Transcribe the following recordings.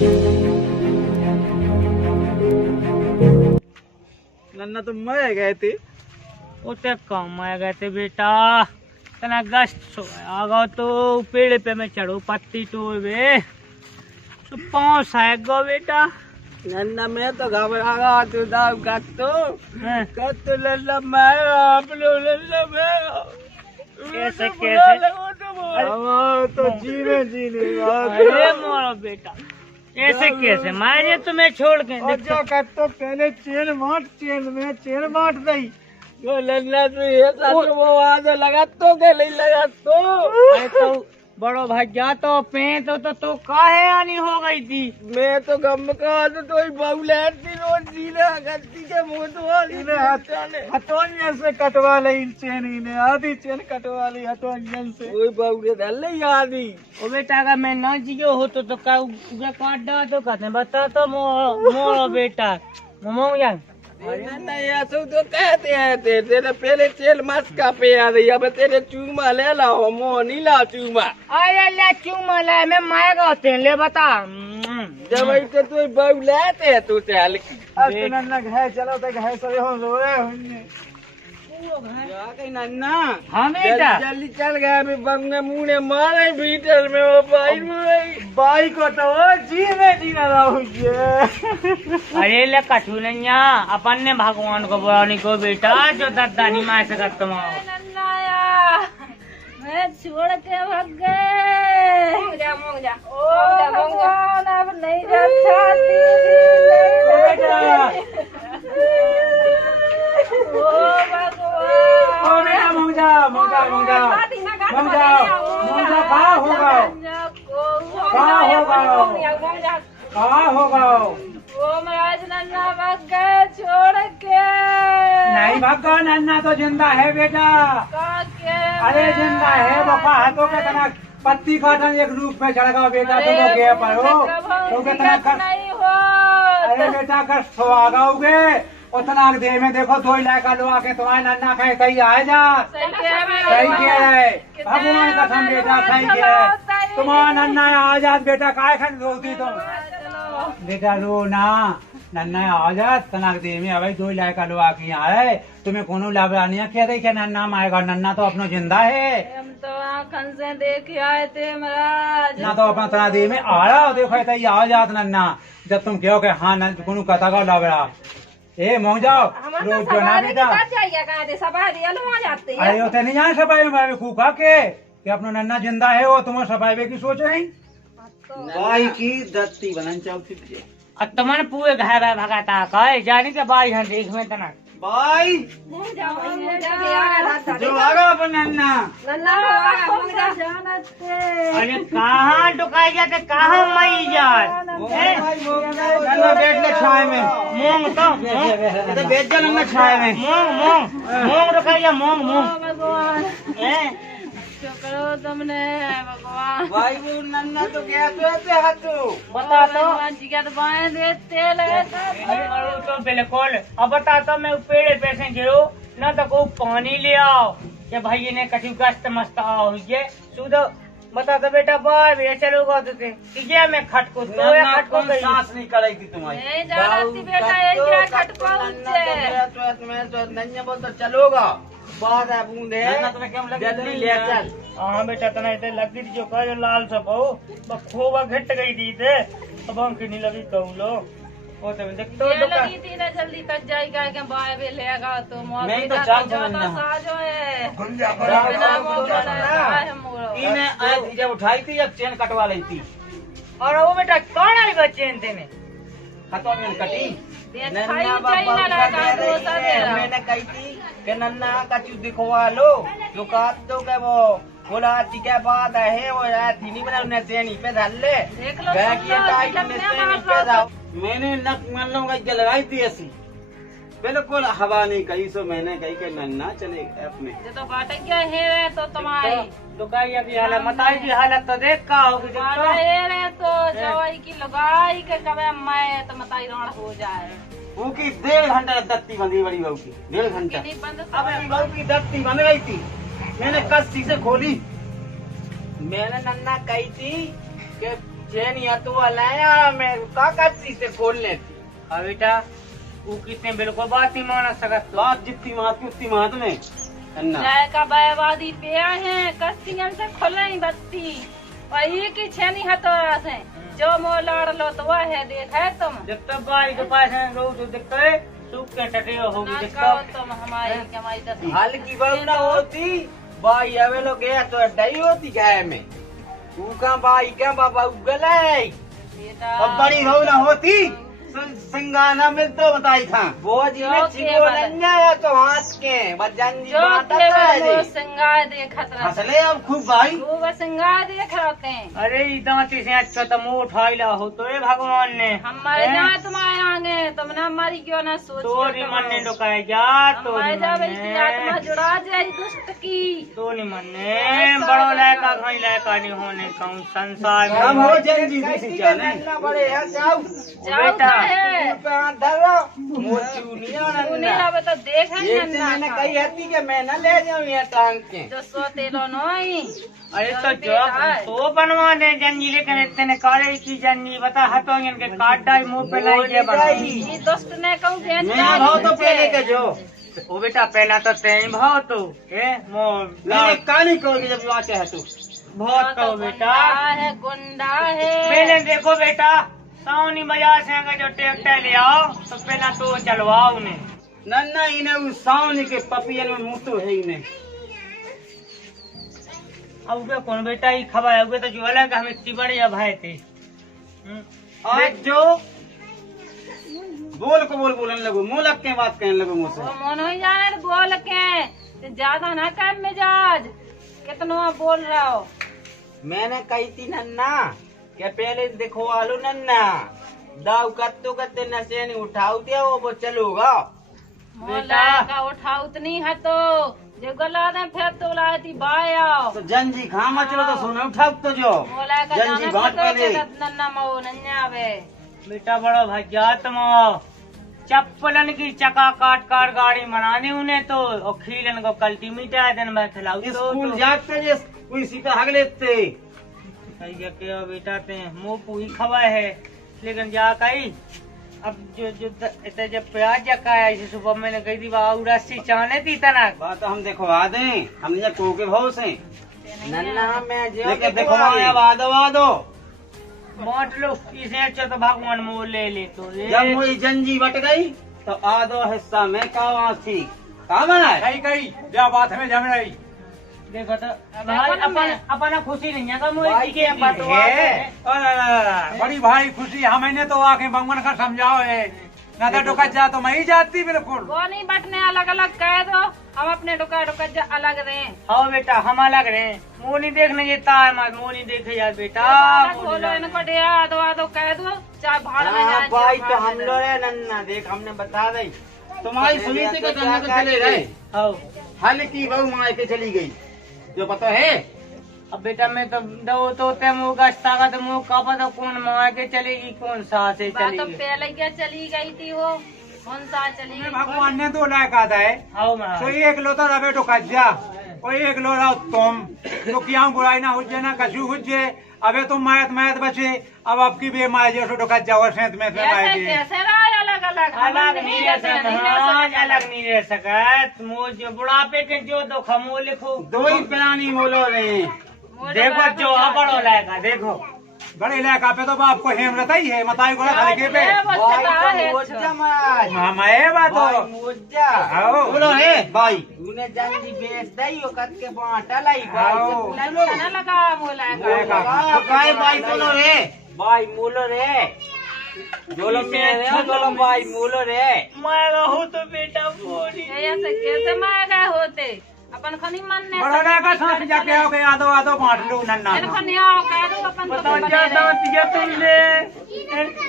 नन्ना तुम मर गए थे? उते कम मर गए थे बेटा। तना गश्त आगा तो पेड़ पे मैं चढ़ू पत्ती टोवे तो पाँव साग गो बेटा। नन्ना मैं तो घबरा गया तू दाव तो हैं? नन्ना मैं आप लोग नन्ना मैं कैसे कैसे? तो जीने जीने अरे मोरो बेटा ऐसे कैसे मारे तुम्हें छोड़ के? और जो कर तो पहले चेन बांट दई जो नन्ना तू ये तो वो आगे लगा तो के नहीं लगा तो अरे तो बड़ो भैया तो पे तो काहे आनी हो गई थी। मैं तो गम का तो ही बहुलैती रोज जीने गलती के मुंह तो हथौनिया से कटवा ली चेन इन्हें आधी चेन कटवा ली हथौनियन से कोई बहुले डल आधी। ओ बेटा अगर मैं ना जियो हो तो का उगे काट डा तो कहते बता तो मोरो बेटा मोमो यार। नन्ना ऐसा तो कहते हैं तेरे पहले तेल मस्का पे आ रही अब तेरे चूमा ले लाओ मोह नहीं ला चूमा। अरे ले चूमा ले मैं मायगा होते ले बता जब ऐसे तू बहु लेते है तू चल की नन्ना घर चलो तो घर से हो रोए होने नन्ना। हाँ बेटा जल्दी चल गया अभी बंगे मुँह ने मारे भीतर में वो बाई को तो जीना रहो। अरे ले कठू नैया अपन ने भगवान को बुलाने को बेटा जो दादा नहीं मार सकता तुम। मैं छोड़ के भाग गए भगवान अब नहीं नन्ना भाग गए छोड़ के। नहीं भागा नन्ना तो जिंदा है बेटा। अरे जिंदा है बापा हाथों के तना पत्ती काटन एक रूप में चढ़ गया बेटा तुम गए पर हो तो कितना नहीं हो। अरे बेटा कष्ट हो आ गए उतना देह में देखो 2 लाख लो आके तुम्हारे नन्ना कहे कहीं आए जा सही कह रहे भगवान कसम बेटा सही कह रहे तुम्हारा नन्ना आजाद बेटा काय खन रोती तुम बेटा रो ना नन्ना आजाद तनाक देह में अभी 2 लाख लो आके आए तुम्हें कोनो लाभरानिया कह रही क्या नन्ना माएगा नन्ना तो अपना जिंदा है। हम तो आँखन से देख आए थे महाराज ना तो अपना तना देह में आ रहा देखो आजाद नन्ना जब तुम कहो के हाँ कोनो कथा का लाभरा ए मोह जाओ रोज जो ना बेटा अरे उसे नहीं जाए सफाई में खूखा के अपना नन्ना जिंदा है वो तुम्हें सफाई की सोच है भाई की दत्ती बनन चाहती तुम्हारे पूरे घर भगाता कहे जानी के बाई हम देख में तना भाई जो आगा अपन नन्ना अरे कहाँ डुकाई जाते कहाँ मई जाए नन्ना बैठ ले छाए में मूंग तो बैठ जा नन्ना छाए में मूंग डुकाई मूंग करो तुमने भगवान भाई वो नन्ना तो गया तो ऐसे हाथू बता तो जिगर बाएं देते लगे तो बिल्कुल अब बता तो मैं पेड़ पैसे गिरो न तो को पानी ले आओ कि भाई ने कछु गश्त मस्त आओ ये सुधो बता तो बेटा बाय भैया चलोगा तो ये मैं खटको तो या खटको गई सांस नहीं करेगी थी तुम्हारी नहीं जानती बेटा ये क्या खटको मैं तो नन्या बोल तो चलोगा बात है बूंदे जल्दी ले चल। हाँ बेटा तना इतने लगी थी जो कहा जो लाल सब हो खोवा घट गई थी थे अब हम नहीं लगी कहूँ लो वो तो देखो लगी थी ना जल्दी तक जाएगा कि बाय भी लेगा तो मैं तो चाल समझना साजो है जब उठाई थी जब चेन कटवा ली थी और वो बेटा कौन आई बच्चे में खतौनी कटी मैंने मैंने कही थी कि नन्ना कचू दिखवा लो जो काट दो के वो बोला क्या बात है वो यार थी बना उन्हें चेनी पे डाल ले मैंने नक मान लो लगाई थी ऐसी बिल्कुल हवा नहीं कही सो मैंने कही कि नन्ना चले अपने तो काट गया है तो तुम्हारी लुगाई की हालत मताई की हालत तो देख का होगी तो जवाई की लुगाई के कभी मैं तो मताई रोड हो जाए वो की 1.5 घंटा दत्ती बंधी बड़ी बहू की 1.5 घंटा अब बहू की दत्ती बंध गई थी मैंने कस्सी से खोली मैंने नन्ना कही थी कि चैन या तो लाया मैं का करती से खोल लेती। अब बेटा वो कितने बिल्कुल बात नहीं माना सकत। बात जितनी मात की उतनी मात में अन्ना का बर्बादी पे हैं कस्तियन से खोले बत्ती वही की छेनी हथौड़ा से जो मोह लाड़ लो तो वह है देख है तुम देखते बाई के पास है रो तो देखते सूख के टटे होगी ना देखते कहो तुम हमारी कमाई दस हाल की बहू ना होती बाई अवे लोग गया तो डई होती गाय में तू का बाई का बाबा उगले बेटा अब बड़ी बहू ना होती सिंगाना मिल तो बताई था वो जी ने चिको नन्या या तो हाथ के बजन जी जो बात केवल वो है सिंगार देखत रहते हंसले अब खूब भाई खूब सिंगार देख रहते हैं अरे दांती से अच्छा तो मुंह उठाइला हो तो ये भगवान ने हमारे जहाँ तुम आएंगे तुमने हमारी क्यों ना सोची तोरी मन ने लुकाए जा हमारे जब इसकी आत्मा जुड़ा जाए दुष्ट की तो नहीं मन ने बड़ो लड़का कहीं लड़का नहीं होने कहूँ संसार में हम हो जन जी से जाने बड़े है जाओ बेटा है ये रहे तो देख मैंने कही हती कि मैं न ले जाऊँ ये टांग के जो सोते लो नोई अरे तो जो तो बनवा दे जंजी लेकिन इतने काले की जंजी बता हतो इनके काट डाई मुंह पे लाई के बनवा ये दोस्त ने कहूँ मैं भाव तो पहले के जो ओ बेटा पहला तो तेन भाव तो है मैंने कहानी कहोगी जब आते है तू बहुत कहो बेटा है गुंडा है पहले देखो बेटा सावनी बाजार से अगर जो ट्रैक्टर ले आओ तो पहला तो चलवाओ उन्हें नन्ना इन्हें उस सावनी के पपियन में मुँह तो है इन्हें अब वे कौन बेटा ही खबर है वे तो जो अलग हम इतनी बड़े भाई थे आज जो बोल को बोल बोलने लगो मुँह लग के बात कहने लगो मुझसे वो मन हो जाने तो बोल के ज्यादा ना कर मिजाज कितना बोल रहा हो मैंने कही थी नन्ना क्या पहले देखो आलू नन्ना दाव कत्तो कत्ते नशे नहीं उठाऊ दिया वो चलूगा मोला का उठा उतनी है तो जो गला ने फिर तो लाती बाया तो जंजी खामा चलो तो सोने उठाऊ तो जो मोला का जंजी जाने बांट तो पहले नन्ना मो नन्या वे बेटा बड़ो भजात मो चप्पलन की चका काट काट गाड़ी मनानी उन्हें तो और खीलन को कल्टी मिटा दिन में खिलाऊ तो स्कूल जाते जे कोई सीता हग लेते सही के बेटा ते मुँह पूरी खबर है लेकिन जा कही अब जो जो इतने जब प्याज जका है इसे सुबह मैंने कही थी बाबू रस्सी चाहने थी तना बात हम देखो आदे हमने जब टोके भाव से नन्ना मैं जो लेकिन देखो आया वादो वादो मोट लो इसे अच्छा तो भगवान मोल ले ले तो जब मुझे जंजी बट गई तो आधो हिस्सा में कावा थी कहा बनाए कही कही जा बात हमें जम रही देखो तो भाई अपन खुशी नहीं है मोदी के बतवा बड़ी भारी खुशी हमने तो आके भगवान का समझाओ है न तो डुकत जा तो मैं ही जाती बिल्कुल वो नहीं बटने अलग अलग कह दो हम अपने डुकत जा अलग रहे हाँ बेटा हम अलग रहे मुँह नहीं देखने देता है मुँह नहीं देखे यार बेटा खोलो इनको दे आदो आदो कह दो चाहे भाड़ में जाए भाई तो हम लोग है नन्ना देख हमने बता दी तुम्हारी सुनी थी कि कन्या तो चले गए हाँ हल की बहू माँ के चली गई जो पता है अब बेटा मैं तो दो तो ते मुँह गश्ता का तो मुँह का पता कौन मार के चलेगी कौन सा से बात तो चलेगी पहले क्या चली गई थी वो कौन सा चली गई भगवान ने तो लायक आता है हाँ मैं कोई एक लोता रवे डुकत जा कोई एक लोरा तुम तो क्या बुराई ना हुजे ना कछु हुजे अबे तुम मायत मायत बचे अब आपकी भी माय जो डुकत जाओ सेंत में कैसे कैसे रहा अलग अलग अलग नहीं रह सकता अलग नहीं रह सका मुँह जो बुढ़ापे के जो दो खमो लिखो दो ही प्राणी बोलो रे देखो जो बड़ो लायका देखो बड़े इलाका पे तो बाप को हेम रहता ही है बताई को हल्के पे हाँ मैं बात हो बोलो है भाई तूने जंजी बेच दई हो कत के बांटा लाई आओ। ना लगा बोला भाई भाई बोलो रे भाई मूलो रे जोलो मेरे जोलो भाई मूलो रे मैं रहूँ तो बेटा बोली ऐसे कैसे मार गए होते अपन खनी मन ने बड़ा इलाका सांस जाके आओ के आदो आदो बांट लो नन्ना इनको नहीं आओ कह दो अपन तो बताओ क्या दांत दिया तुमने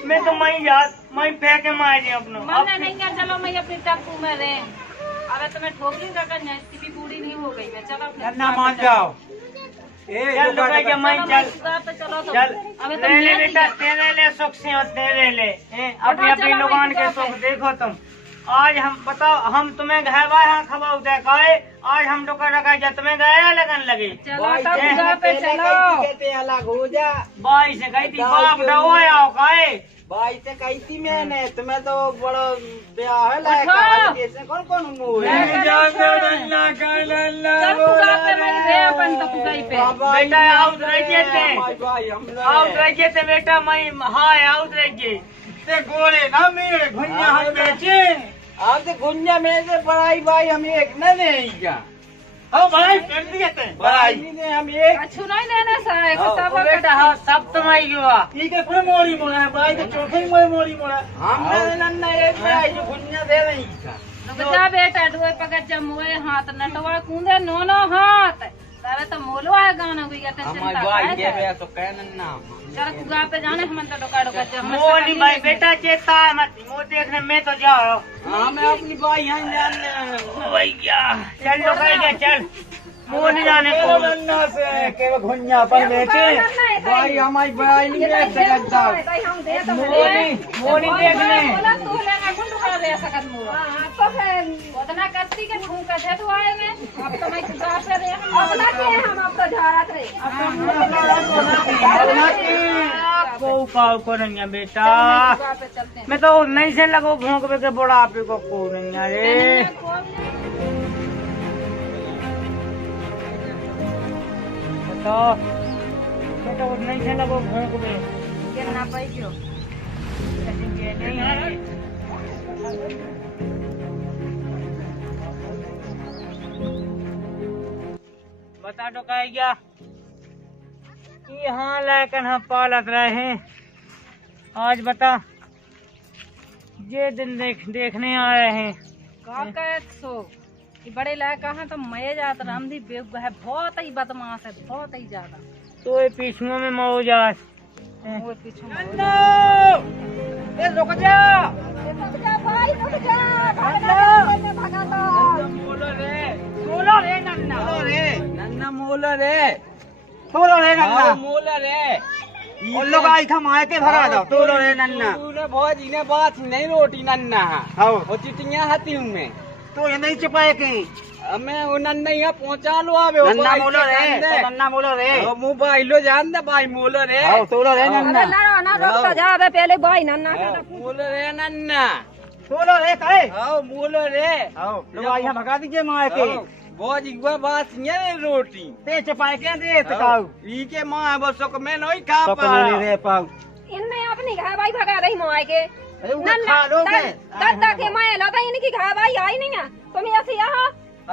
मैं तो मैं याद मैं फेंके मारे अपना मैंने नहीं किया चलो मैं अपने टापू में रहे अबे तुम्हें ठोकी का करना इसकी भी बूढ़ी नहीं हो गई मैं चलो नन्ना मान जाओ चल लुका के मैं चल चलो चल ले ले बेटा तेरे ले सुख से तेरे ले अपनी अपनी दुकान के सुख देखो तुम आज हम बताओ, हम तुम्हें घर बाहर खबर उठे काहे आज हम लोग रखा जा तुम्हें गया लगन लगे चलो भाई तब पहले पूजा पे चलो। कहते अलग हो जा। भाई से कही थी बाप डो आओ काहे भाई से कही थी मैंने, तुम्हें तो बड़ा ब्याह है लायक उठो। कैसे कौन कौन मुँह मैं है? चल पूजा पे मैं दे अपन तो पूजा पे बेटा आउट रहिए थे भाई हम आउट रहिए थे बेटा मैं हाय आउट रहिए ते गोले ना मेरे भुंजा हम बेचे आप तो गुंजा में से पढ़ाई भाई हम एक न नहीं क्या हाँ भाई कर दिए थे भाई ने हम एक अच्छू नहीं लेने सा एक हाँ, सब बेटा हाँ सब तुम्हारी हुआ ठीक है पूरे मोड़ी मोड़ा है भाई तो चौथे ही मोड़ी मोड़ा हमने नन्ना एक पढ़ाई जो गुंजा दे नहीं का जा बेटा डोए पकड़ जमुए हाथ नटवा कूंदे नोनो हाथ तारे तो मोलो है गाना हुई है हमारे चिंता भाई है के बे तो कह नन्ना चल पूजा पे जाने हम तो डोका डोका जम मोनी भाई बेटा चेता है मत मो देखने में तो जाओ हमें अपनी भाई यहाँ जाने भैया चल लो कह चल मोनी जाने को नन्ना से के भुंजा पर बेचे भाई हमारी भाई नहीं बेच सकता मोनी मोनी देखने तू लेना कौन डोका दे सकत मुआ तो फिर उतना करती के ठूका दे तो आए में अब तो मैं पूजा पे रे अपना के हम अब तो झाड़त रे को नहीं है बेटा पूजा पे चलते हैं मैं तो नहीं से लगो भोंक के बड़ा आप को नहीं है रे बताओ मैं तो नहीं से लगो भोंक में गिरना पाई क्यों नहीं है बता तो क्या यहाँ लेकर हम पालत रहे हैं आज बता ये दिन देखने आ रहे हैं का कहे सो ये बड़े लायक कहाँ तो मैं जात रामदी बेग है बहुत ही बदमाश है बहुत ही ज्यादा तो ये पीछुओं में मौजाज वो पीछे रुक जा भाई रुक जा भागा बोलो रे नन्ना नन्ना मोला रे तोलो रे हाँ, नन्ना मोला रे उन लोग आई था मार के भगा दो तोलो रे नन्ना तूने बहुत इन्हें बात नहीं रोटी नन्ना हाँ वो चिटियाँ हाथी हूँ मैं तो ये नहीं छिपाए कहीं मैं वो नन्ना यहाँ पहुँचा लो आवे नन्ना बोलो रे तो नन्ना बोलो रे मोबाइल लो जान दे भाई मोलो रे हाँ तोलो रे नन्ना ना रोक जा बे पहले भाई नन्ना मोलो रे नन्ना तोलो रे कहे आओ मोलो रे आओ लोग आई यहाँ भगा दीजिए मार के बहुत एक बात नहीं रोटी ते छिपाए के दे तकाऊ ई के माँ बस को मैं नहीं खा तो पा नहीं रे पाऊ इनमें अपनी घा भाई भगा रही मोए के अरे वो खा लोगे दादा के मैं लाता इनकी घा भाई आई नहीं है तुम ऐसे यहाँ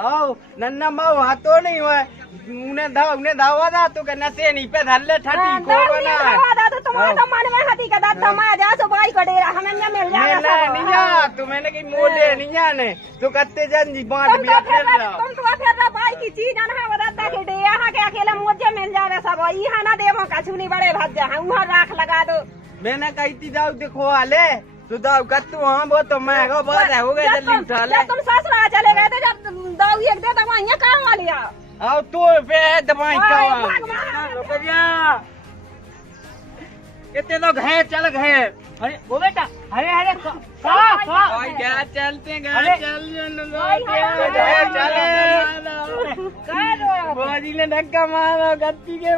आओ नन्ना माँ हाथों नहीं हुआ उन्हें धावा था तो कहना से नहीं पे धल्ले ठटी को बना है तो तुम्हारे तो मन में हटी का दादा मैं जा सो भाई को डेरा हमें न मिल जाएगा नहीं जा तू मैंने कहीं मोले नहीं जाने तो कत्ते जन जी बांट भी फिर रहा तुम तो फिर भाई की चीज ना है दादा के डेरा यहाँ के अकेले मुझे मिल जावे सब यहाँ ना देवो कछुनी बड़े भज जा वहाँ राख लगा दो मैंने कही थी जाओ देखो आले तो दाऊ कत्तू हाँ वो तो मैं बात है हो गए जल्दी उठा ले तुम ससुराल चले गए थे जब दाऊ एक दे तो यहाँ काम वाली आओ आओ तो पे दवाई का कितने लोग हैं चल गए अरे वो बेटा अरे अरे भाई क्या चलते हैं अरे, बाजी ने धक्का मारा गत्ती के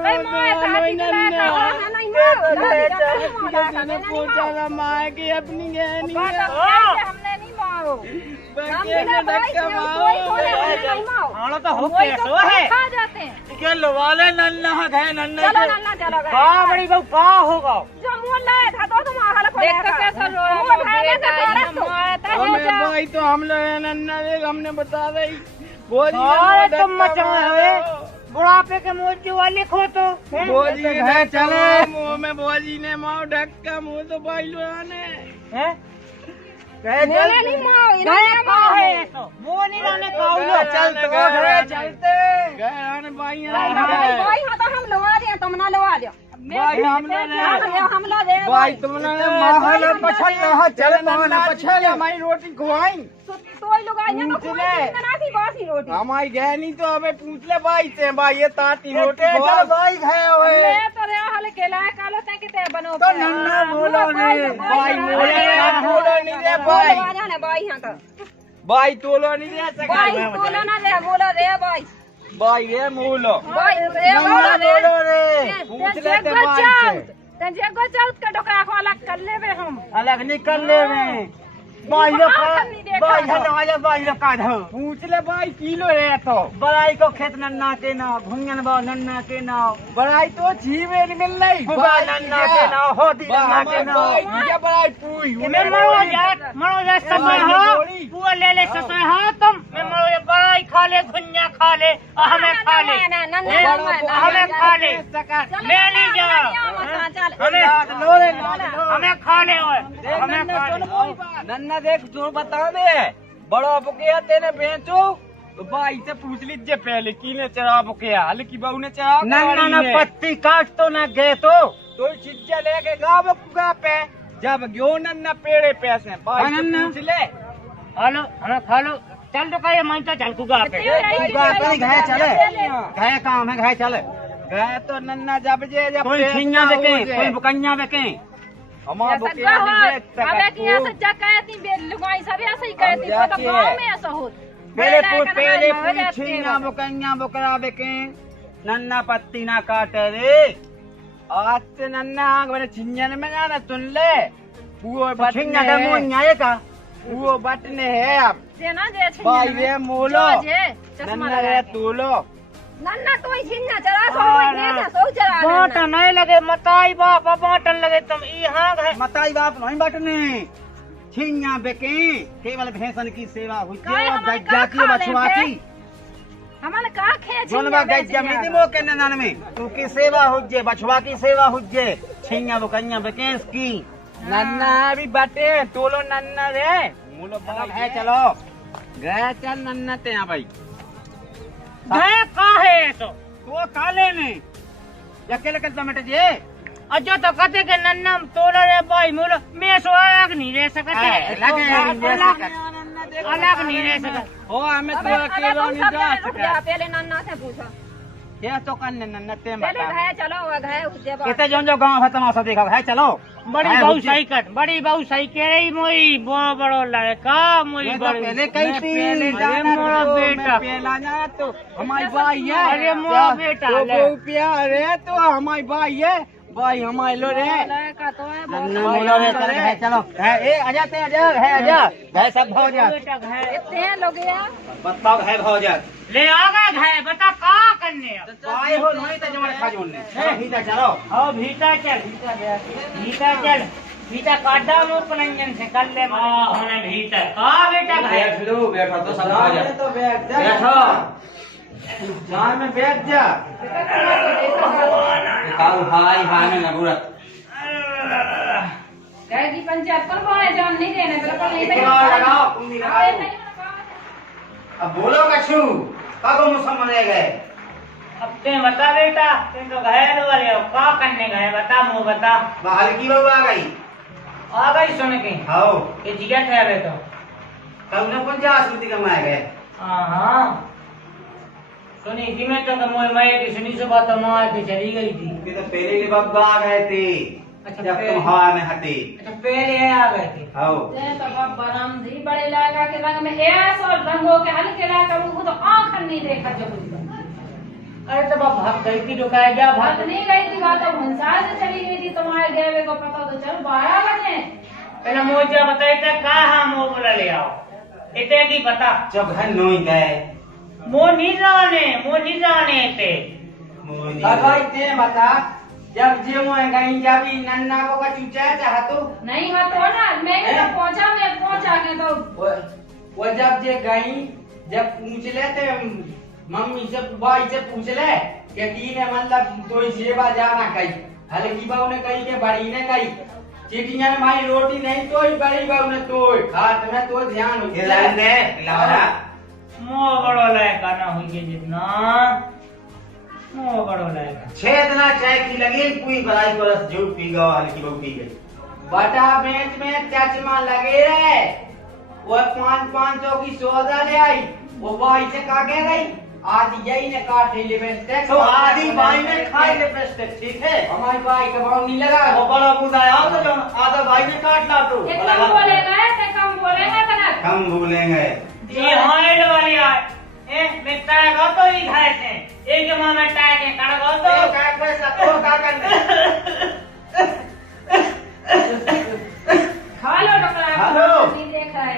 पहुंचा माँ की अपनी हमने नहीं मारो धक्का खाना तो हो कैसो है खा जाते हैं क्या लवाले नन्ना है नन्ना चलो नन्ना चलो गए कहाँ बड़ी बहू कहाँ होगा जो मुँह लाया था तो तुम हाल को देख कैसा रो रहा भाई तो हम लोग नन्ना देख हमने बता रही अरे तुम मचा है बुढ़ापे के मोची वाले खो तो बोजी है चले मुँह में बोजी ने माओ ढक्का मुँह तो भाई लोग ने हैं मोले नहीं माओ इन्हें माओ है वो नहीं लाने खाओ चलते गए भाई भाई हाँ तो हम लवा दिया तुम ना लवा दियो भाई हम लोग हम लोग भाई तुमने माहौल पछल रहा चल माहौल पछल हमारी रोटी खुआई तो लोग आए ना तो ना थी बासी रोटी हमारी गए नहीं तो हमें पूछ ले भाई से भाई ये ताती रोटी खुआ भाई है ओए मैं तो रे हाल केला कालो ते किते बनो तो नन्ना बोलो रे भाई बोलो नहीं रे भाई जाने भाई हां तो भाई तोलो नहीं रे सका भाई बोलो ना रे बोलो रे भाई भाई रे मोलो भाई रे बोलो रे पूछ लेते भाई से ते जे को चौथ के डोकरा को अलग कर लेबे हम अलग निकल ले में भाई लोग भाई हटवाले भाई लोग काढ़ पूछ ले भाई किलो रे तो बड़ाई को खेत नन्ना के ना भुंगन बा नन्ना के ना बड़ाई तो जीवे नहीं मिल रही बुबा नन्ना के ना होदी नन्ना के ना ये बड़ाई पूई मैं मरो जा समय हो पुआ ले ले समय हो तुम मैं मरो ये बड़ाई खा ले गुन्या खा ले हमें खा ले हमें खा ले मैं नहीं जा हमें खा ले हमें खा ले नन्ना देख जो बता दे बड़ा बुकिया तेने बेचो तो भाई से पूछ लीजिए पहले किने चढ़ा बुकिया हल्की बहू ने चढ़ा नन्ना ना पत्ती काट तो ना गए तो चीजें लेके गाँव बुका पे जब गयो नन्ना पेड़े पैसे भाई से नन्ना। पूछ ले हेलो हमें खा लो चल तो कहे मैं तो चल कुगा पे घाय चले घाय काम है घाय चले गए तो नन्ना जब जे जब कोई छिंगा बेके कोई बुकन्या बेके हमारा बुकिया अबे कि ऐसे जकायती लुगाई सब ऐसे ही कहती तो गांव में ऐसा हो पहले पूरी छिंगा बुकन्या बुकरा बेके नन्ना पत्ती ना काटे रे आज से नन्ना आग मैंने छिंजन में जाना सुन ले वो छिंगा का मुंह आए का वो बटने है अब देना जे भाई रे मोलो चश्मा नन्ना रे तोलो नन्ना तो ही छिन्ना चला सो दे सो चला बाटन नहीं लगे मताई बाप बाटन लगे तुम यहाँ गए मताई बाप नहीं बटने छिंगा बेके केवल भैंसन की सेवा हुई जाती बछुआ की हमारे का खे जोनवा गई जमीती मो के नन में तू की सेवा हुज्जे बछुआ की सेवा हुज्जे छिंगा बुकन्या बेके की नन्ना भी बटे तोलो नन्ना रे मोलो है चलो गए चल नन्ना ते यहाँ भाई गए का है तो तो काले में अकेले कल टमाटर जे अजो तो कहते के नन्ना तोला रे भाई मोलो मैं सो अलग नहीं रह सकते अलग नहीं रह सकते ओ हमें तो अकेला नहीं जा सका पहले नन्ना से पूछो ये तो कन्ने नन्ना ते पहले बता घाय चलो घाय उजे कितने जो गांव है तमाशा देखा है चलो बड़ी बहु सही कट बड़ी बहु सही कह रही मोई बड़ो लड़का मोई बड़ी पहले कही थी अरे मोरा बेटा पहला ना तो हमारी भाई है अरे मोरा बेटा तो वो प्यार है तो हमारी भाई है भाई हमारे लो रे लड़का तो है बोलो रे चल है चलो है ए आजा ते आजा है आजा है सब हो जा बेटा घाय इतने लोग यार बताओ है हो जा ले आ गए घाय बता का करने अब पाए हो नहीं तो जमाने खा जोड़ने है भीतर चलो हाँ भीतर चल भीतर चल भीतर काटा मो पलंजन से कर ले हमने भीतर का बेटा घाय बैठ लो बैठो तो सब हो जा तो बैठ जा बैठो जान में बैठ जा काऊ भाई भाई में नबूरत कहेगी पंचायत पर वो है जान नहीं देने बिल्कुल नहीं देने लगाओ कुंडी लगाओ अब बोलो कछु कागो मुसलमान रह गए अब ते बता बेटा ते तो घायल वाले हो का करने गए बता मुँह बता बाहर की बहू आ गई आ गई सुन के आओ ये जिया ठहरे तो कल ने 50 रुपये कमाए गए हाँ सुनी जी में तो मोए मैं की सुनी से बात मार के चली गई थी ये तो पहले के बाबा आ गए थे अच्छा, जब पहले। तुम हवा में हटे अच्छा पहले आ गए थे आओ ये तो बाप बराम दी बड़े लड़का के रंग में ऐसा रंगों के हल्के लड़का वो तो आंख नहीं देखा जब अरे तो बाप भाग गई थी डुकाया गया बात भाग नहीं गई थी बात भंसार से चली गई थी तुम्हारे गए को पता तो चल 12 बजे पहले मुझे बताइए तो कहा हम वो बोला ले आओ इतने की पता जब घर नोई गए मो नहीं जाने थे भाई ते बता जब जे मोए गई जब नन्ना को का चूचा चाहतो नहीं हाँ तो ना मैं तो पहुंचा के तो वो जब जे गई जब पूछ ले ते मम्मी से भाई से पूछ ले कि की ने मतलब तो सेवा जाना कही हल्की बहू ने कही के बड़ी ने कही चिटिया में भाई रोटी नहीं तो बड़ी बहू ने तो खात में तो ध्यान हो खिलाने दे खिलाओ ना मो बड़ो लड़का ना हुई जितना मोह बड़ो लायका 6 दिन चाय की लगी कोई बलाई को रस जो पी गया हल्की बहु पी गई बटा बेच में चचमा लगे रहे वो 500 की सौदा ले आई वो भाई से काटे गई आधी यही ने काटे लिपस्टिक तो आधी भाई ने खाई लिपस्टिक ठीक है हमारी भाई का भाव नहीं लगा वो बड़ा बुदाया तो जो आधा भाई ने काट ला तो कम बोलेगा ते कम बोलेगा तना कम भूलेंगे ये हाइड वाली आए ए मित्र गो तो ही खाए थे एक मां में टाय के कड़ गो तो क्या पैसा तो क्या करने खा लो टकरा खा लो। नहीं देख रहा है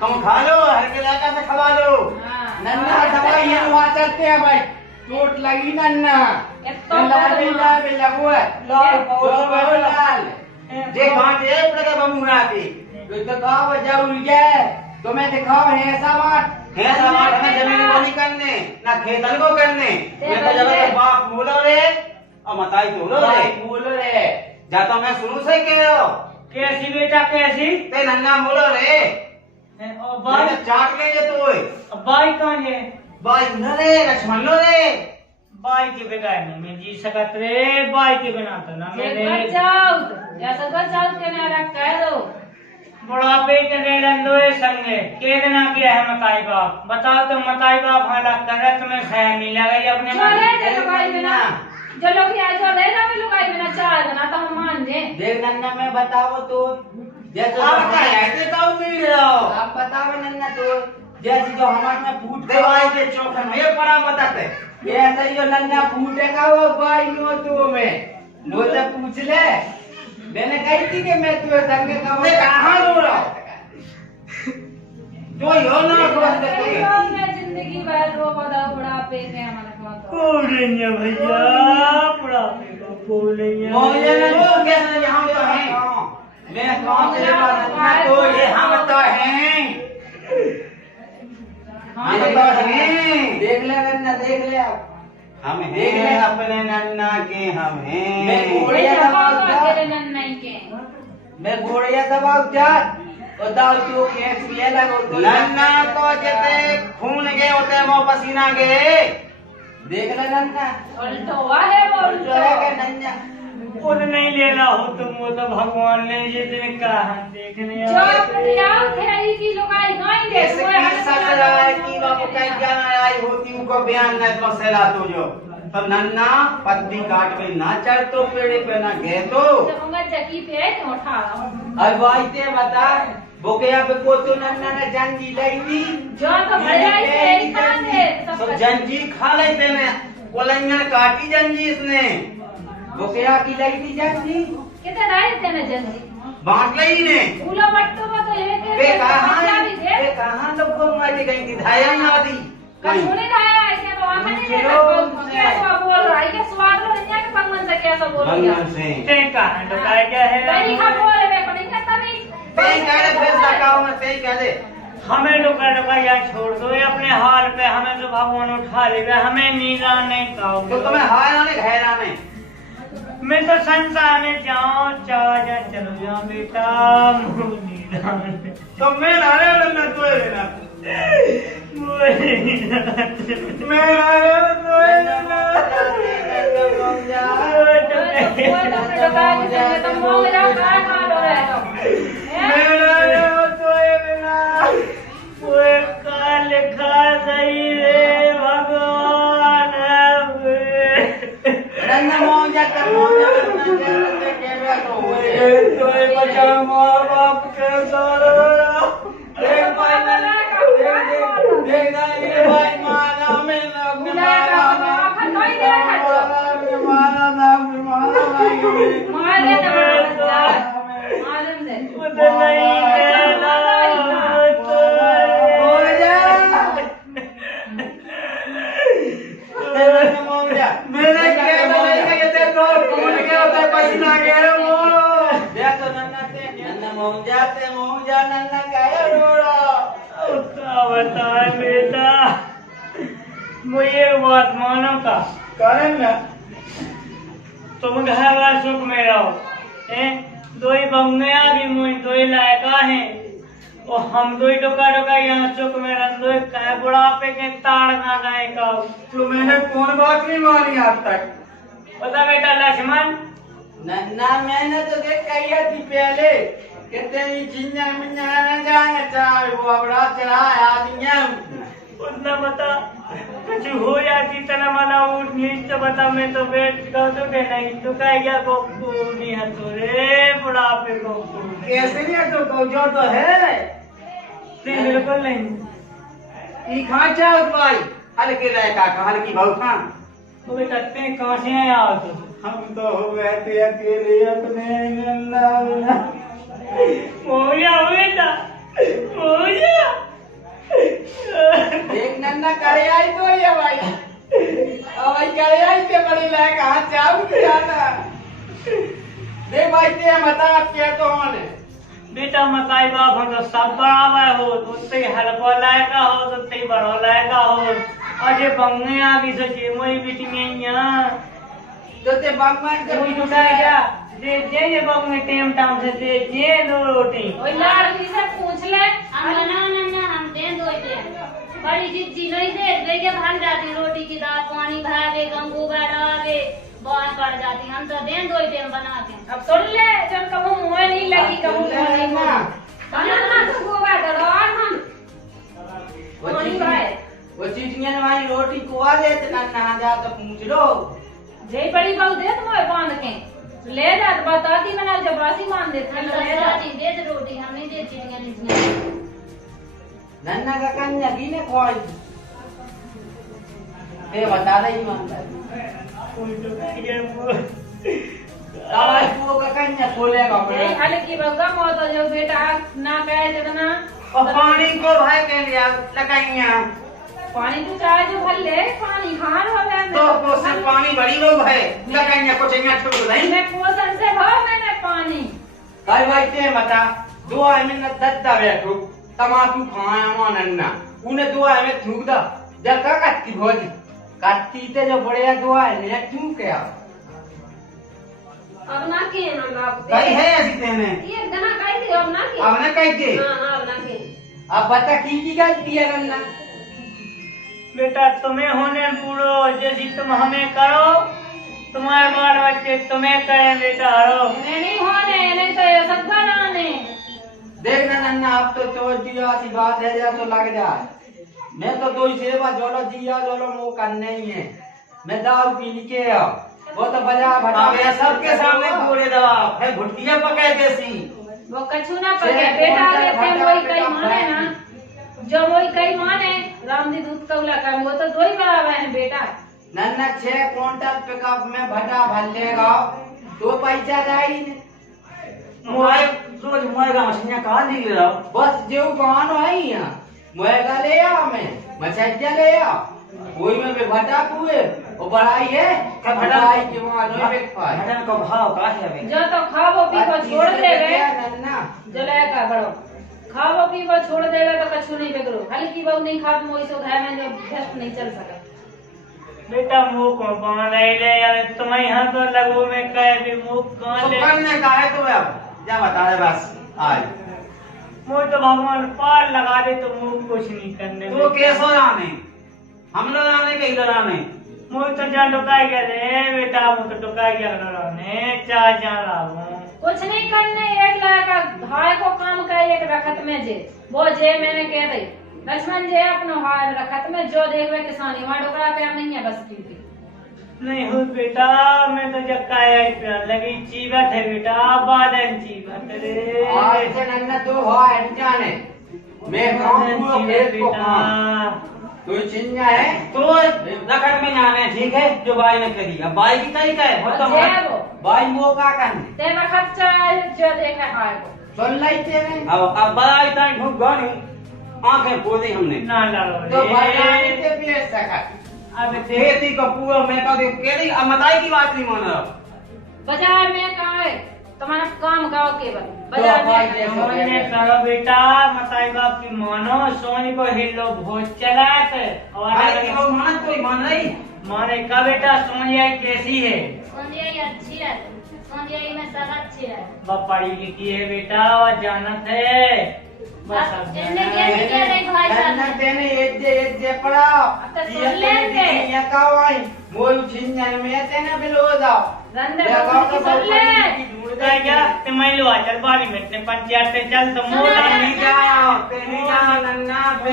तुम खा लो हर के लाका से खवा लो हाँ। नन्ना दवाई यहाँ वहाँ चलते हैं भाई चोट लगी नन्ना इतना लाल लगो है लाल जे बाटे प्रका बमुरा के तो दिखाओ जरूर है तुम्हें दिखाओ है ऐसा बात है समाज में जमीन को नहीं करने ना खेतन को करने ये तो जब बाप बोलो रे और मताई बोलो रे बोलो रे जाता मैं शुरू से कह रहा हूं कैसी बेटा कैसी ते नन्ना बोलो रे और भाई भाई चाट ले जे तू भाई कौन है भाई न रे लक्ष्मण लो रे भाई के बगैर नहीं मैं जी सकत रे भाई के बिना तो ना मैंने बचाओ जैसा बचाओ के ना रख कह दो बुढ़ापे के रेलन दोए संगे के देना किया है मताई बाप बताओ तो मताई बाप हालत कर तुम्हें सह नहीं लगा अपने जो ले दे लुगाई बिना जो लोग यहाँ जो ले जावे लुगाई बिना चाय बना तो हम मान दे देख नन्ना मैं बताओ तो जैसे आप क्या ऐसे तो मिल रहा हो आप बताओ नन्ना तो जैसे जो हमारे में फूट देवाई के चौखन में पड़ा बताते ये ऐसा ही जो नन्ना फूटेगा वो भाई नो तो में नो से पूछ ले मैंने कही थी कि मैं तुम्हें संग का मैं कहाँ रो रहा हूँ जो यो ना खोज दे मैं जिंदगी भर रो बदा बुढ़ापे में हमारा कोड़ेंगे भैया बुढ़ापे को कोड़ेंगे मोहल्ले में लोग कैसे यहाँ तो हैं मैं कौन से नन्ना तो ये हम तो हैं हम तो हैं देख ले नन्ना देख ले आप हम हैं अपने नन्ना के हम हैं मैं घोड़िया दबाव जात और दाव तो कैस ये लगो तो नन्ना को जते खून गए होते वो पसीना गए देख ले नन्ना उल्टो हुआ है वो जो उल्टो है कि नन्ना खुद नहीं लेना हो तुम वो तो भगवान ने जितने कहा हम देखने जो अपनी आँख है ही की लुगाई गाएंगे इसकी सच रहा है कि बाबू कहीं ज्ञान आई होती उनको बयान नहीं तो सेला तो जो तो नन्ना पत्ती काट के ना चढ़ तो पेड़े पे ना गए तो जब जकी पे क्यों उठा अब भाई ते बता बोकया पे को तो नन्ना ने जंजी लाई थी जो तो भैया इसे ही खान है तो जंजी खा लेते ने कोलंगन काटी जंजी इसने बोकया की लाई थी जंजी कितने राय देने जल्दी बांट ली ने फूलो बट्टो में तो ये के बे कहां लोग को मारी गई थी धाया ना दी सुनी रहा है ऐसे तो आंखें नहीं देखा क्या बोल रहा है ये स्वाद लो दुनिया के भगवान से कैसा बोल रहा भगवान से ते कहां तो काय क्या है नहीं खा बोले मैं पर नहीं करता भी सही कह रहे फिर लगाओ मैं सही कह दे हमें डुका यहाँ छोड़ दो ये अपने हाल पे हमें तो भगवान उठा लेगा हमें नींदा नहीं खाओ तो तुम्हें हायराने घैराने मैं तो संसार में जाऊं चाह चलो जाओ बेटा नींदा तो मैं नारे ना तो लेना मैं नारे तो लेना वो तो अपने डुका के संग तो मोंग जा खा खा लो रहे मैं नारे तो लेना वो का लिखा सही रे भगवान नन्ना मोंग जा तो बचा माँ बाप के सारा देख भाई देख ये भाई माना मैं ना मारा मारे ना मारे दे मुझे नहीं देना मेरे के बोलेगा ये तो कौन गया होता पसीना गया वो देख तो नन्ना मोंग जा नन्ना काया रो रहा बता बेटा मुझे बात मानो का कारण ना तुम घर सुख में रहो दो ही बंगया भी मुझे दो ही लायका है और हम दो ही डोका यहाँ चौक में रंदो कहे बुढ़ापे के ताड़ ना गए का। तो मैंने कौन बात नहीं मानी आज तक। पता बेटा लक्ष्मण नन्ना मैंने तो देख कही थी पहले कि तेरी चिंजा मिंजा न जाए चाहे वो बड़ा चढ़ाए आदमी उतना बता कुछ हो जाती तना मना उठ नीच तो बता मैं तो बैठ का तो के नहीं तो कहेगा को नहीं है तो रे बुढ़ापे को कैसे नहीं तो गौजो तो है नहीं बिल्कुल नहीं ई खा चाहो भाई हल्के रहे काका हल्की बहुत खां तो बेटा ते कहां से आया तो हम तो हो गए थे अकेले अपने नन्ना मोया बेटा मोया देख नन्ना करे आई तो ये भाई अब भाई करे आई से बड़ी लाए कहां चाहू जाना देख भाई ते बता क्या तो होने बेटा मकाई बाप हम तो सब बराबर हो तो ते हल्का लायका हो तो ते बड़ा लायका हो अजे बंगे आ भी सचे मोई बेटी में यहां तो ते भगवान से कोई जुटा जा दे ये बंगे टेम टाम से दे दो रोटी ओए लाडली से पूछ ले हम बना नन्ना हम दे दो दे बड़ी जिद्दी नहीं दे दे के भाग जाती रोटी की दाल पानी भरावे गंगू बैठावे बहुत पड़ जाती हम तो दे दो दे बना के अब सुन ले जब कहूं मुंह नहीं लगी कहूं मुंह नहीं बनाना तो गोवा करो और हम वो चीटियां ने हमारी रोटी खुआ दे तो नन्ना जा तो पूछ लो जय बड़ी बहू दे तुम्हें बांध के ले जा तो बता दी मैंने जबरासी मान देते हम ले तो जा साथी दे दे रोटी हम नहीं दे चिड़िया नहीं नन्ना का कन्या की ने खोई ते बता दे ईमानदार कोई तो कहिए आवाज को का कन्या खोलेगा जय बड़े हल्की बहू मौत हो जाओ बेटा ना कहे जगना और पानी को भाई के लिया लगाइया पानी तो चाहे जो भर ले पानी हार हो गया तो कोसे पानी बड़ी लोग है लगाइया कुछ यहाँ छोड़ नहीं मैं पोषण से भर मैंने पानी भाई भाई ते बता दो आए में न दत्ता बैठो तमाकू खाया मान नन्ना उन्हें दो आए में थूक दा जब का कत्ती भोजी कत्ती ते जो बड़े दो आए ने क्यों क्या अब ना के हम लोग कहीं है ऐसी तेने ये गना कही थी अब ना के अब न कही के हां अब ना के अब बता की गलती है नन्ना बेटा तुम्हें होने बूढ़ो जैसी तुम हमें करो तुम्हारे बाल बच्चे तुम्हें करें बेटा हरो मैं नहीं होने नहीं तो ये सब बनाने देख ना नन्ना अब तो दिया सी बात है जा तो लग जाए मैं तो दो ही सेवा जोलो जिया जोलो वो करने ही है मैं दारू पी के वो तो बजा भटा अब सबके सामने पूरे दवा है घुटिया पकाए देसी वो कछु ना पके बेटा देते वही कई माने ना जो वही कई माने रामदी दूध कौला का वो तो दो ही बराबर है बेटा नन्ना 6 क्विंटल पिकअप में भटा भर लेगा तो पैसा जाई मोबाइल रोज मोएगा मछलियां कहाँ दी रहा बस जो बहानो है यहाँ मुएगा ले आ मैं मछलिया ले आ कोई में भी भटा पुए वो बढ़ाई है क्या भटा? बढ़ाई के वहाँ नहीं बेच पाए मटन का भाव का है अभी जो तो खाओ पीबो छोड़ देवे नन्ना जो लेका बड़ो खाओ पीबो छोड़ देवे तो कछु नहीं बिगड़ो हल्की बहु नहीं खात मोई सो घर में जो भ्रष्ट नहीं चल सका बेटा मुंह को बांध ले यार तुम्हें यहाँ तो लगो में कहे भी मुंह कान ले करने का है तो अब क्या बता रहे बस आज मुंह तो भगवान पार लगा दे तो मुंह कुछ नहीं करने तो कैसो जाने हम लोग आने के इधर आने मुंह तो जान टुकाई गया रे बेटा मुंह तो टुकाई गया ने चार जान रहा कुछ नहीं करने एक लड़का भाई को काम का एक रखत में जे वो जे मैंने कह रही लक्ष्मण जे अपनो हाल रखत में जो देखवे किसानी वहाँ डोकरा पे नहीं है बस ड्यूटी नहीं हो बेटा मैं तो जक्का लगी जीवत है बेटा बादन जीवत रे आज से नन्ना तो है जाने मैं कहूँ खेत को तो चिन्ह है तो रखट में जाने ठीक है जो बाई ने करी अब बाई की तरीका है वो तो वो भाई वो का करने ते वक्त चाहे जो देखे हाल को सुन लाई तेरे अब बाई ताई ढूंढ गई आंखें खोदी हमने ना डालो तो भाई रे आने से भी सका अब खेती का पूरा मैं कह दे केली अब मताई की बात नहीं मान रहा बाजार में कहा है तुम्हारा काम गाँव केवल तो बाजार भाई में जैसे हमने करो बेटा मताई बाप की मानो सोनी को हिलो भोज चलात और अरे की वो मान तो मान रही माने का बेटा सोनिया कैसी है सोनिया अच्छी है सोनिया में सब अच्छी है वह पढ़ी लिखी है बेटा वह जानत है बस अब इनने क्या नहीं भाई साहब नन्ना ने। तेने एक जे पड़ा तो सुन लेंगे। ये कावाई मोय छिन्नन में तेने बिलो जाओ रंदे देखो बबून की तो सुन ले। ढूंढ क्या क्या ते मैं लो चल बारी में इतने पंचायत से चल तो मोर सुना नहीं है। जाओ तेने जाओ नन्ना पे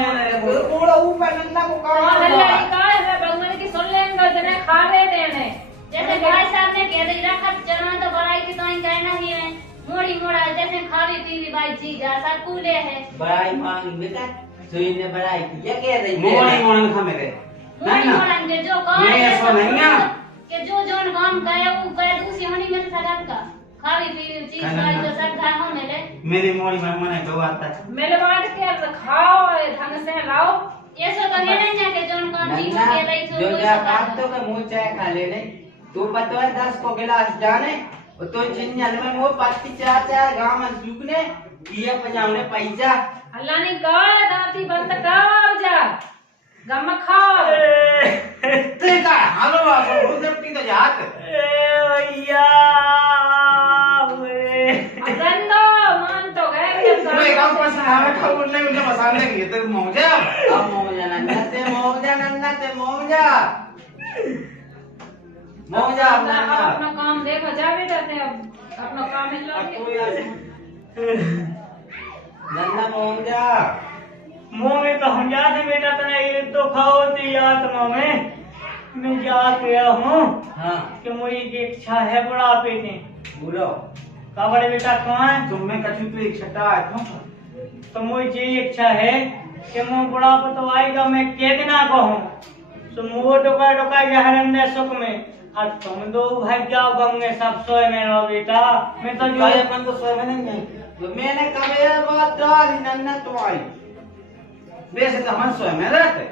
पूरा ऊपर नन्ना को कौन कावा हल्ला का है बबून की सुन लेंगे जने खा ले देने। जैसे भाई साहब ने कह दी रखत जना तो बड़ाई की तो कहना ही है मोड़ी मोड़ा जैसे खावी पीवी भाई चीज सब कूले है बड़ाई मांगी बेटा सुई ने बड़ाई की ये कह रही मोड़ी मोड़न खा मेरे मोड़ी मोड़ा के जो काम मैं ऐसा नहीं है। कि जो जोन काम करे वो करे दूसरी होनी में सगत का खावी पीवी चीज भाई तो सब खा हो मिले मेरी मोड़ी में मने दो आता है मेरे बात के खाओ ढंग से लाओ। ये सो तो ये नहीं है कि जोन काम ठीक नन्ना हो गया जो जा बात तो के मुंह चाय खा ले नहीं तू पता है 10 को गिलास जाने और तो छिन्नन में वो पत्ती चाचा गांव में सूखने ये पजावने पैसा हल्ला नहीं कर दांती बंद कर जा गम खाओ। ते का हालो आसो उधर की तो जात भैया गंदो मान तो गए मैं काम पर से हमें खबर नहीं उनके मसाले की तो मौजा अब मौजा नन्ना ते मौजा मौजा अपना काम देखो जा बेटा ते अपना काम में लो। नन्ना मौजा मुंह में तो हम जाते बेटा तने ये तो खाओ ती आत्मा में मैं जा गया हूँ हाँ कि मुझे की इच्छा है बुढ़ापे की बोलो का बड़े बेटा कौन तुम में कछु तो एक छटा है क्यों तो मुझे ये इच्छा है कि मैं बुढ़ापा तो आएगा मैं कितना कहूँ तो मुँह डोका डोका जहरंदे सुख में और तुम दो भाई जाओ गम में सब सोए में रहो बेटा मैं तो जो काले अपन तो सोए में नहीं है तो मैंने कब ये बात डाली नन्ना तुम्हारी वैसे तो हम सोए में रहते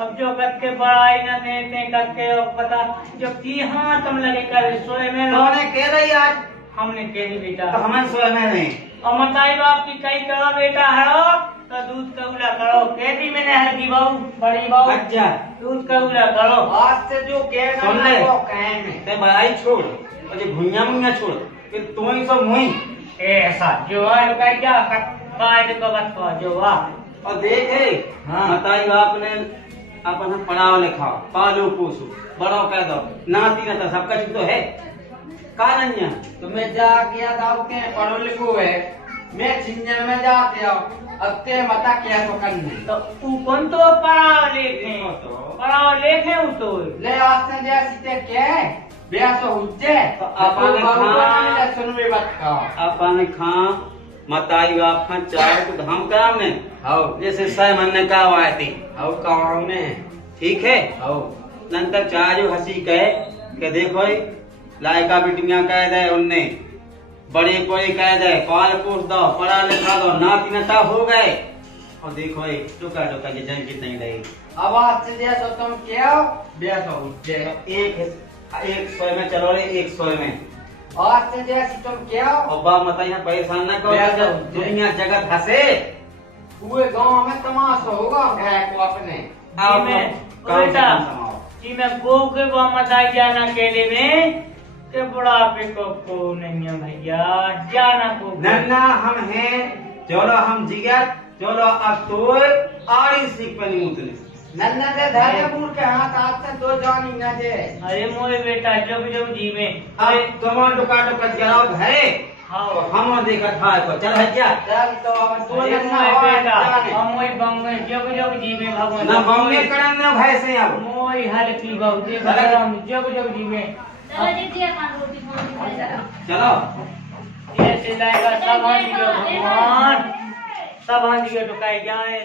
अब जो करके बड़ाई न देते करके और पता जो की हाँ तुम लगे कर सोए में रहो तूने कह रही आज हमने कह दी बेटा तो हमें सोए में नहीं और मताई बाप की कई करो बेटा हरो तो दूध का उला करो कहती मैंने हल्की बहू बड़ी बहू अच्छा दूध का उला करो आज से जो कहना सुन ले। है वो कहे में ते बड़ाई छोड़ और ये भुइया मुइया छोड़ फिर तू ही सब मुई ऐसा जो है का क्या काट को बात को जो वाह और देखे हाँ। बताई आपने अपन हम पढ़ाओ लिखाओ पालो पोसो बड़ो कह दो नाती ना सब कुछ तो है का नहीं है तुम्हें जा किया था के पढ़ो लिखो है मैं छिंजन में जाते हो अब ते मता क्या तो करने तो तू कौन तो पढ़ाओ लेखे उ तो ले आज से जैसी ते क्या है ब्याह तो हुज्जे तो अपन खा सुनवे बात का अपन खा मताई बाप खा चाहे तो धाम काम में हाउ जैसे सह मन ने कहा आए थी हाउ काऊ ने ठीक है हाउ नंतर चाहे जो हंसी कहे कि देखो लायका बिटियां कह दे उनने बड़े कोई कह दे पाल पोस दो पढ़ा लिखा दो नाती नता हो गए और देखो टुका टुका के जंग कितनी रही अब आज से जैसा तुम क्या हो ब्याह तो हुज्जे एक सौ में चलो रे 100 में आज से जैसी तुम क्या हो और बाप मत यहाँ परेशान ना ब्याह करो तो दुनिया जगत हंसे पूरे गांव में तमाशा होगा गाय को अपने आप जी मैं लोग काम से बेटा काम समाओ। जी मैं गो के मताई जाना अकेले में के बुढ़ापे को नहीं है भैया जाना को नन्ना हम हैं चलो हम जिगत चलो अब तो आड़ी सीख पनी उतने नन्ना से धैर्य बूढ़ के हाथ हाथ से दो जानी न दे अरे मोए बेटा जब जब जीवे अब तुम्हारा टुका टुका जलाओ है हाँ हम देखा था को चल हज्जा चल तो अब दो अरे नन्ना मोए और बेटा जाने हम मोए बंगे जब जब जीवे भगवान ना बम्बे करन ना भाई से अब मोए हल्की बहुते भगवान जब जब जीवे चलो दीजिए खान रोटी खाने चलो ऐसे लाएगा सब हाथी के भगवान सब हाथी के टुकाए जाए